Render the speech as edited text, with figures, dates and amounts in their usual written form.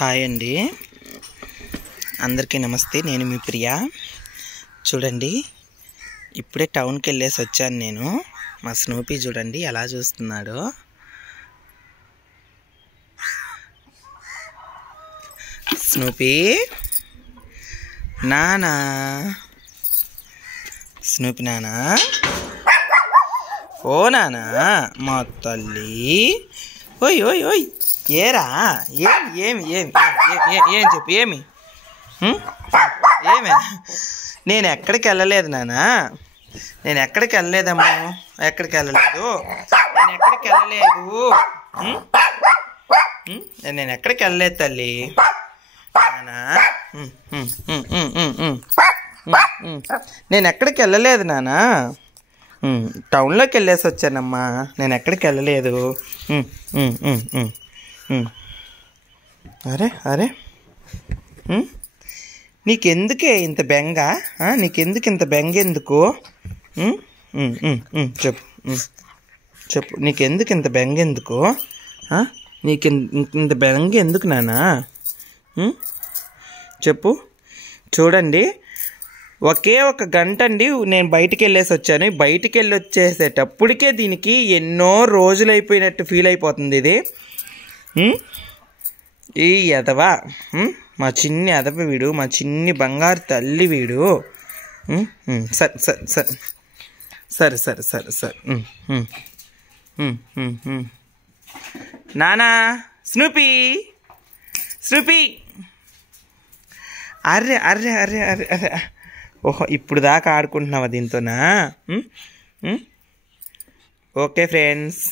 Hi అండి, అందరికీ నమస్తే. నేను మీ ప్రియా. చూడండి, ఇప్పుడే టౌన్కి వెళ్ళేసి వచ్చాను నేను. మా స్నూపీ చూడండి ఎలా చూస్తున్నాడో. స్నూపీ నానా, స్నూపీ నానా, ఓ నానా మా తల్లి. ఓయ్ ఓయ్ ఓయ్, ఏరా ఏమి ఏమి ఏమి ఏం చెప్పు, ఏమి ఏమే? నేను ఎక్కడికి వెళ్ళలేదు నానా, నేను ఎక్కడికి వెళ్ళలేదమ్మా, ఎక్కడికి వెళ్ళలేదు, నేను ఎక్కడికి వెళ్ళలేదు, నేను ఎక్కడికి వెళ్ళలేదు తల్లి నానా. నేను ఎక్కడికి వెళ్ళలేదు నానా, టౌన్లోకి వెళ్ళేసి వచ్చానమ్మా, నేను ఎక్కడికి వెళ్ళలేదు. అరే అరే, నీకెందుకే ఇంత బెంగ? నీకెందుకు ఇంత బెంగ ఎందుకు? చెప్పు చెప్పు, నీకెందుకు ఇంత బెంగ ఎందుకు? నీకు ఇంత బెంగ ఎందుకు నానా? చెప్పు. చూడండి, ఒకే ఒక గంట అండి నేను బయటికి వెళ్ళేసి వచ్చాను. బయటికి వెళ్ళి వచ్చేసేటప్పటికే దీనికి ఎన్నో రోజులు అయిపోయినట్టు ఫీల్ అయిపోతుంది ఇది. ఈ ఎదవ, మా చిన్ని ఎదవ వీడు, మా చిన్ని బంగారు తల్లి వీడు. సరే సరే సరే సరే సరే సరే సరే. నానా, Snoopy Snoopy, array array array array array. ఓహో, ఇప్పుడు దాకా ఆడుకుంటున్నావా దీంతోనా? Okay friends.